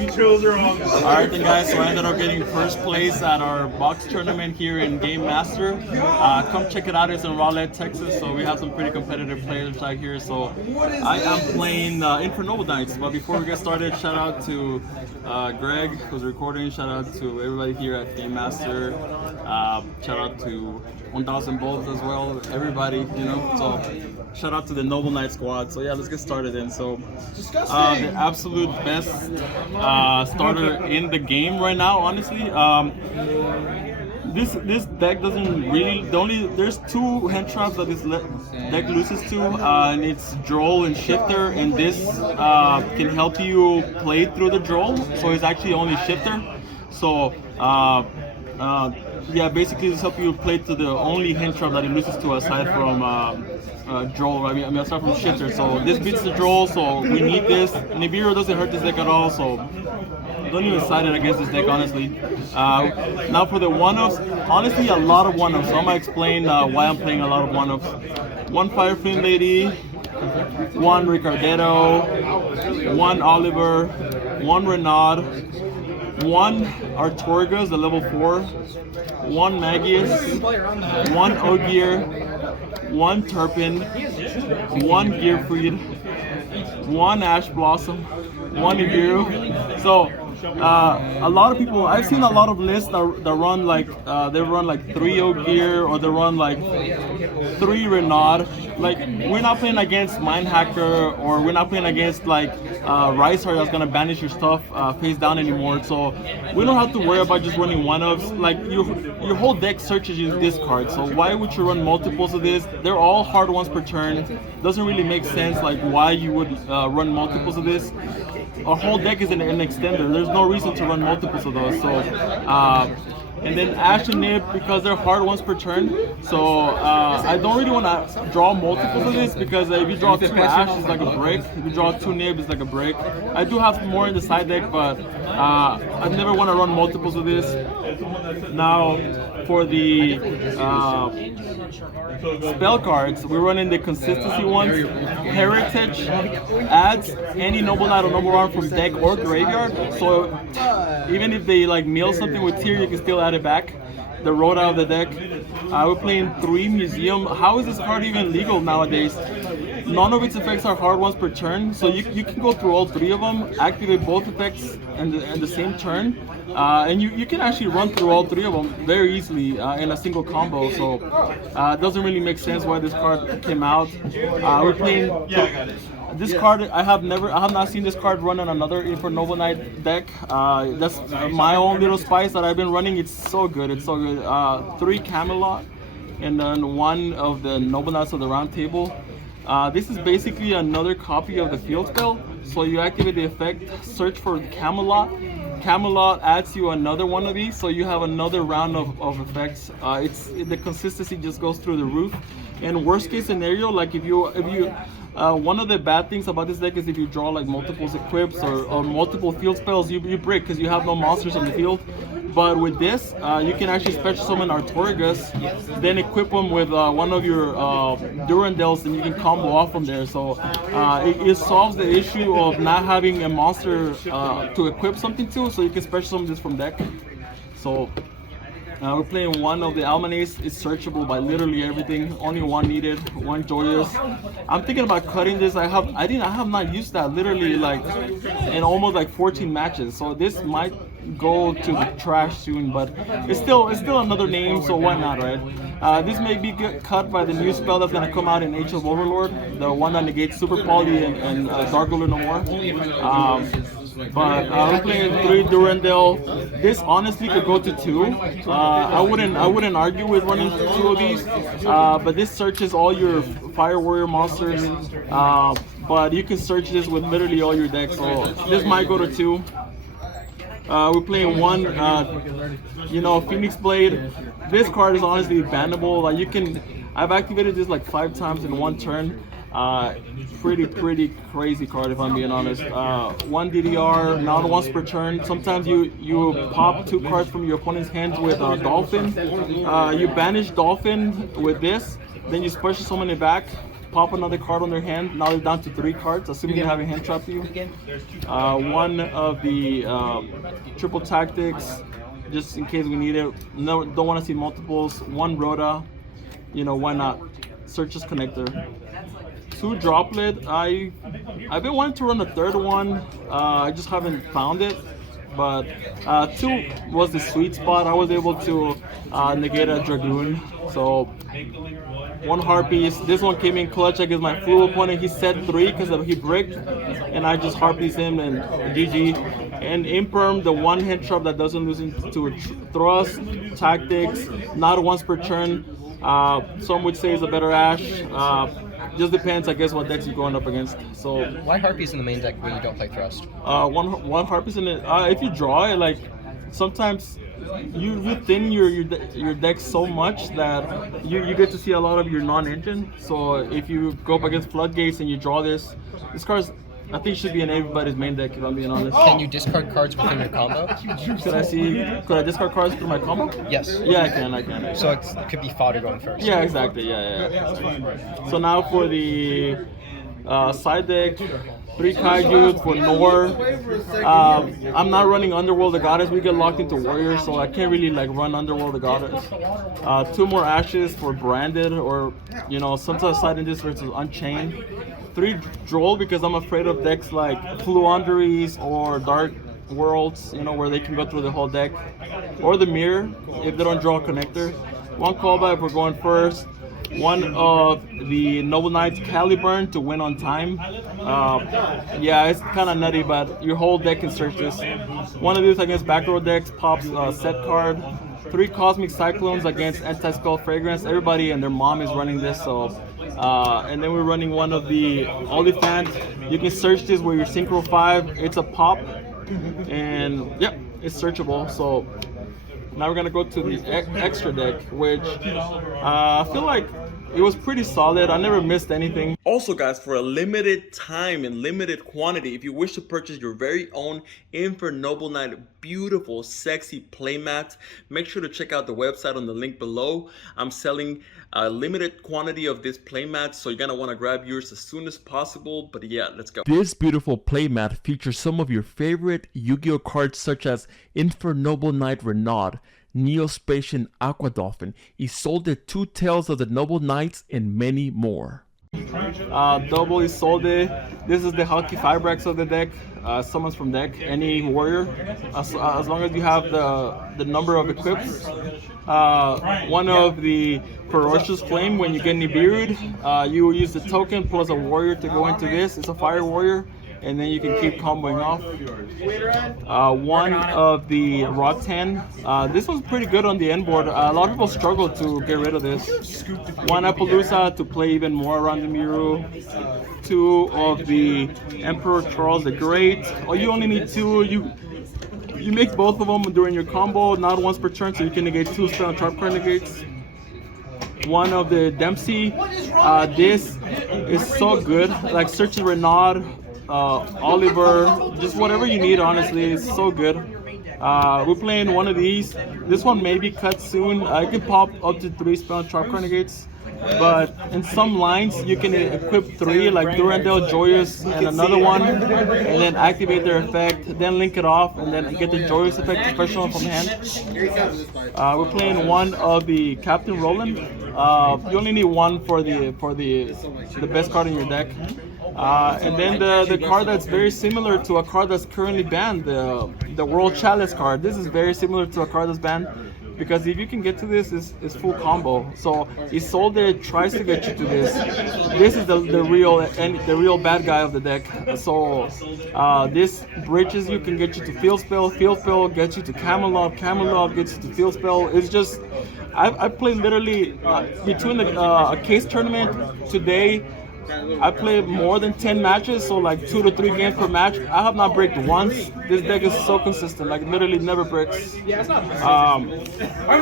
You chose the wrong guy. Alright then guys, so I ended up getting first place at our box tournament here in Game Master. Come check it out, it's in Rowlett, Texas, so we have some pretty competitive players out here. So I am playing INFERNOBLE Knights, but before we get started, shout out to Greg who's recording, shout out to everybody here at Game Master, shout out to 1000 Bulbs as well, everybody, you know, so shout out to the Noble Knight squad. So yeah, let's get started then. So the absolute best starter in the game right now, honestly. This deck doesn't really, there's two hand traps that this deck loses to, and it's Droll and Shifter, and this can help you play through the Droll, so it's actually only Shifter. So yeah, basically this helps you play to the only hand trap that it loses to aside from Droll. I mean aside from Shifter. So this beats the Droll, so we need this. Nibiru doesn't hurt this deck at all, so don't even side it against this deck, honestly. Now for the one-offs, honestly a lot of one-offs, so I'm gonna explain why I'm playing a lot of one-offs. One Fire Flame Lady, one Ricardetto, one Oliver, one Renaud, one Artorgas, the level 4, one Magius, one Ogier, one Turpin, one Gearfried, one Ash Blossom, one Nibiru. So a lot of people, I've seen a lot of lists that run like they run like 3 Ogier, or they run like 3 Renaud. Like, we're not playing against Mind Hacker, or we're not playing against like Riceheart that's gonna banish your stuff face down anymore. So we don't have to worry about just running one-offs. Like, your whole deck searches you this card, so why would you run multiples of this? They're all hard ones per turn. Doesn't really make sense like why you would run multiples of this. Our whole deck is an extender. There's no reason to run multiples of those. So and then Ash and Nib, because they're hard ones per turn, so I don't really want to draw multiples of this, because if you draw 2 Ash, it's like a break. If you draw 2 Nib, it's like a break. I do have more in the side deck, but I never want to run multiples of this. Now, for the spell cards, we're running the consistency ones. Heritage adds any Noble Knight or Noble Arm from deck or graveyard, so even if they like mill something with tier, you can still add it back. The road out of the deck. We're playing 3 Museum. How is this card even legal nowadays? None of its effects are hard ones per turn, so you can go through all 3 of them, activate both effects in the same turn, and you can actually run through all 3 of them very easily in a single combo. So it doesn't really make sense why this card came out. We're playing this card. I have not seen this card run on another INFERNOBLE Knight deck. That's my own little spice that I've been running. It's so good. It's so good. 3 Camelot, and then 1 of the Noble Knights of the Round Table. This is basically another copy of the field spell. So you activate the effect, search for Camelot. Camelot adds you another one of these, so you have another round of effects. The consistency just goes through the roof. And worst case scenario, like if you one of the bad things about this deck is if you draw like multiple equips or multiple field spells, you break because you have no monsters on the field. But with this, you can actually special summon Artorgas, then equip them with one of your Durandals, and you can combo off from there. So it solves the issue of not having a monster to equip something to, so you can special summon this from deck. So we're playing 1 of the Almanace. It's searchable by literally everything. Only 1 needed, 1 Joyous. I'm thinking about cutting this. I have not used that literally like in almost like 14 matches. So this might go to the trash soon, but it's still another name, so why not, right? This may be cut by the new spell that's gonna come out in Age of Overlord, the one that negates Super Poly and Dark Ruler no more. But we're playing 3 Durandal. This honestly could go to 2. I wouldn't argue with running 2 of these. But this searches all your Fire Warrior monsters. But you can search this with literally all your decks. So this might go to 2. We're playing 1, Phoenix Blade. This card is honestly bannable. Like I've activated this like 5 times in 1 turn. Pretty crazy card if I'm being honest. 1 DDR, not once per turn. Sometimes you pop 2 cards from your opponent's hands with Dolphin. You banish Dolphin with this, then you special summon it back. pop another card on their hand. Now they're down to 3 cards, assuming they have a hand trap to you. One of the triple tactics, just in case we need it. No, don't want to see multiples. 1 Rhoda, you know, why not? Searches connector. 2 droplet. I've been wanting to run a 3rd one. I just haven't found it. But 2 was the sweet spot. I was able to negate a Dragoon. So 1 Harpies. This one came in clutch against my flu opponent. He said 3 because he bricked, and I just Harpies him and GG. And Imperm, the 1 hand trap that doesn't lose into a thrust, tactics, not once per turn. Some would say is a better Ash. Just depends, I guess, what decks you're going up against. So why Harpies in the main deck when you don't play Thrust? One Harpies in it. If you draw it, like sometimes you thin your deck so much that you get to see a lot of your non-engine. So if you go up against Floodgates and you draw this card's, I think it should be in everybody's main deck, if I'm being honest. Can you discard cards within your combo? Could I discard cards through my combo? Yes. Yeah, I can. So it could be fodder going first. Yeah, exactly. Yeah. So now for the side deck, 3 Kaiju for Nor. I'm not running Underworld the Goddess. We get locked into Warrior, so I can't really like run Underworld the Goddess. 2 more Ashes for Branded, or you know, sometimes sliding this versus Unchained. 3 Droll because I'm afraid of decks like Fluanderies or Dark Worlds, you know, where they can go through the whole deck. Or the Mirror if they don't draw a connector. 1 Callback if we're going first. 1 of the Noble Knights Caliburn to win on time. Yeah, it's kind of nutty, but your whole deck can search this. 1 of these against back row decks pops set card. 3 Cosmic Cyclones against Anti-Spell Fragrance. Everybody and their mom is running this, so. And then we're running 1 of the Oliphant. You can search this with your Synchro 5. It's a pop, and yep, it's searchable. So now we're gonna go to the extra deck, which I feel like it was pretty solid. I never missed anything. Also guys, for a limited time and limited quantity, if you wish to purchase your very own INFERNOBLE Knight beautiful sexy playmat, make sure to check out the website on the link below. I'm selling a limited quantity of this playmat, so you're gonna want to grab yours as soon as possible. But yeah, let's go. This beautiful playmat features some of your favorite Yu-Gi-Oh cards such as INFERNOBLE Knight Renaud, Neospatian Aqua Dolphin, Isolde, 2 Tails of the Noble Knights, and many more. Double Isolde. This is the Hulky Fibrax of the deck. Summons from deck, any warrior, as long as you have the number of equips. 1 of the Ferocious Flame. When you get Nibiru'd, you will use the token plus a warrior to go into this. It's a fire warrior, and then you can keep comboing off. 1 of the Rotan. This was pretty good on the end board. A lot of people struggle to get rid of this. 1 Appaloosa to play even more around the Miru. 2 of the Emperor Charles the Great. Oh, you only need 2. You make both of them during your combo, not once per turn, so you can negate 2 spell and trap card negates. 1 of the Dempsey. This is so good. Like searches Renaud, Oliver, just whatever you need, honestly. It's so good. We're playing 1 of these. This one may be cut soon. I can pop up to 3 spell and trap card negates. But in some lines, you can equip 3, like Durandal, Joyous, and another one, and then activate their effect, then link it off, and then get the Joyous effect special from hand. We're playing 1 of the Captain Roland. You only need 1 for the best card in your deck. And then the card that's very similar to a card that's currently banned, the World Chalice card. This is very similar to a card that's banned, because if you can get to this, it's full combo. So Isolde tries to get you to this. This is the real bad guy of the deck. So this bridges you, can get you to Field Spell gets you to Camelot gets you to Field Spell. It's just, I played literally between a case tournament today. I played more than 10 matches, so like 2 to 3 games per match. I have not bricked once. This deck is so consistent, like literally never bricks. I'm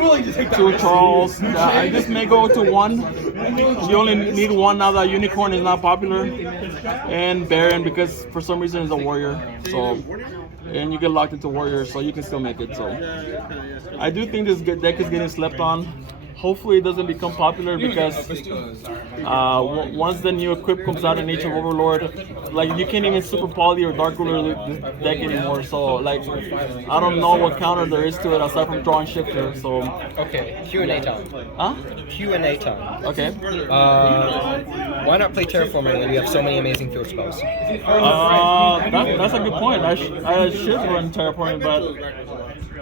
willing to take 2 Charles. This may go to 1. You only need 1 now that Unicorn is not popular. And Baron, because for some reason is a warrior. So, and you get locked into warrior, so you can still make it. So I do think this deck is getting slept on. hopefully it doesn't become popular because once the new equip comes out in Age of Overlord, like you can't even super poly or dark ruler this deck anymore. So like I don't know what counter there is to it aside from draw and shifter. So Okay, Q&A time. huh? Q&A time. Okay. Why not play Terraforming when you have so many amazing field spells? That's a good point. I should run terraforming, but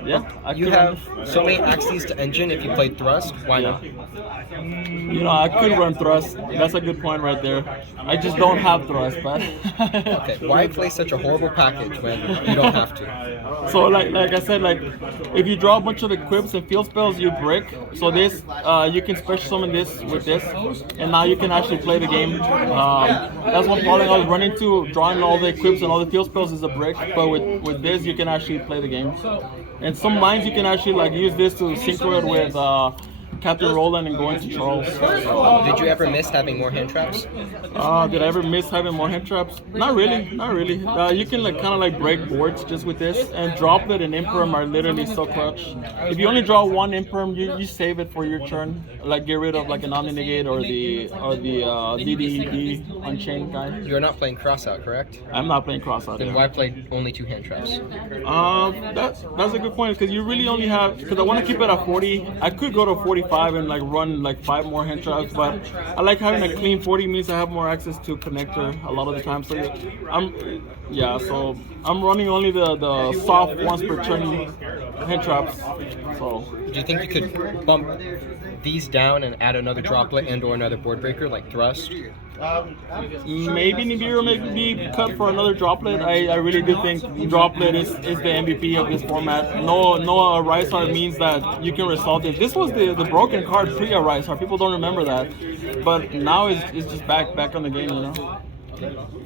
yeah, I You could have run, so many axes to engine if you played Thrust. Why not? you know, I could run thrust. That's a good point right there. I just don't have thrust, but Okay, why play such a horrible package when you don't have to? So like I said, like if you draw a bunch of equips and field spells, you brick. So this you can special summon this with this, and now you can actually play the game. That's one problem I was running into. Drawing all the equips and all the field spells is a brick, but with this you can actually play the game. And some lines you can actually like use this to synchro it with Captain Rowlett and go into Charles. Did you ever miss having more hand traps? Did I ever miss having more hand traps? Not really, not really. You can like kind of like break boards just with this, and Droplet and Imperm are literally so clutch. If you only draw one Imperm, you save it for your turn. Like get rid of like an Omni-Negate or the DDD Unchained guy. You're not playing Crossout, correct? I'm not playing Crossout. Then why play only 2 hand traps? That's a good point because you really only have, because I want to keep it at 40. I could go to 45 and like run like 5 more hand traps, but I like having a clean 40 means I have more access to connector a lot of the time. So I'm running only the soft once per turn hand traps. So Do you think you could bump these down and add another Droplet and or another board breaker like Thrust? maybe Nibiru may be cut for another Droplet. I really do think Droplet is the MVP of this format. No Rise Heart means that you can result it. This was the broken card pre a Rise Heart. People don't remember that, but now it's just back on the game, you know.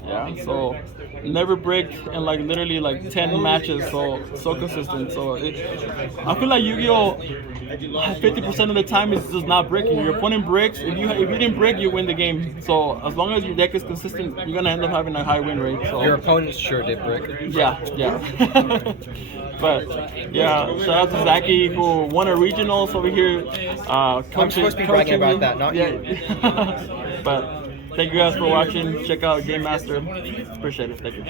Yeah, so never break in like literally like 10 matches, so consistent. So I feel like Yu-Gi-Oh 50% of the time is just not breaking. Your opponent breaks. If you didn't break, you win the game. So as long as your deck is consistent, you're gonna end up having a high win rate. So Your opponents sure did brick. yeah. But yeah, shout out to Zaki who won a regionals over here. I'm supposed to be bragging about that, not you. But thank you guys for watching. Check out Game Master. Appreciate it. Thank you.